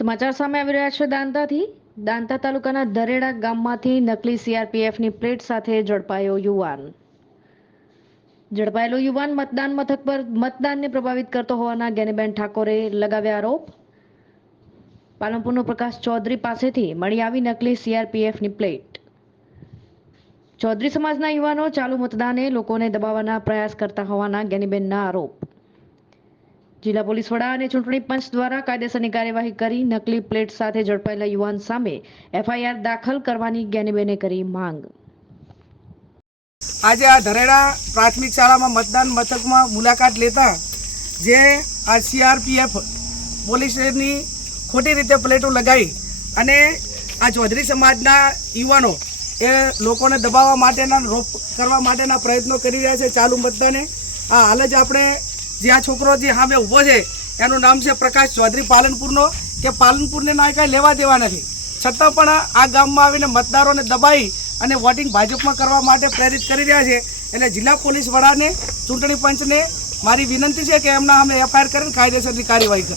સમાચાર સામે આવી રહ્યા છે દાંતાથી. દાંતા તાલુકાના દરેડા ગામમાંથી નકલી સીઆરપીએફની પ્લેટ સાથે ઝડપાયો યુવાન. ઝડપાયેલો યુવાન મતદાન મથક પર મતદાનને પ્રભાવિત કરતો હોવાના ગેનીબેન ઠાકોરે લગાવ્યા આરોપ. પાલનપુરનો પ્રકાશ ચૌધરી પાસેથી મળી આવી નકલી સીઆરપીએફની પ્લેટ. ચૌધરી સમાજના યુવાનો ચાલુ મતદાને લોકોને દબાવવાના પ્રયાસ કરતા હોવાના ગેનીબેનના આરોપ. જિલ્લા પોલીસ વડા અને ચૂંટણી પંચ દ્વારા કાયદેસરની કાર્યવાહી કરી નકલી પ્લેટ સાથે ઝડપાયેલા યુવાન સામે એફઆઈઆર દાખલ કરવાની જ્ઞાનીબેને કરી માંગ. આજે આ ધરેડા પ્રાથમિક શાળામાં મતદાન મથકમાં મુલાકાત લેતા જે આ સીઆરપીએફ પોલીસની ખોટી રીતે પ્લેટો લગાવી અને આ ચૌધરી સમાજના યુવાનો એ લોકોને દબાવવા માટેના રોપ કરવા માટેના પ્રયત્નો કરી રહ્યા છે ચાલુ મતદાને. આ હાલ જ આપણે જે આ છોકરો જે સામે ઊભો છે, એનું નામ છે પ્રકાશ ચૌધરી પાલનપુરનો, કે પાલનપુરને ના કાંઈ લેવા દેવા નથી. છતાં પણ આ ગામમાં આવીને મતદારોને દબાઈ અને વોટિંગ ભાજપમાં કરવા માટે પ્રેરિત કરી રહ્યા છે. એટલે જિલ્લા પોલીસ વડાને ચૂંટણી પંચને મારી વિનંતી છે કે એમના અમે એફઆઈઆર કરીને કાયદેસરની કાર્યવાહી કરે.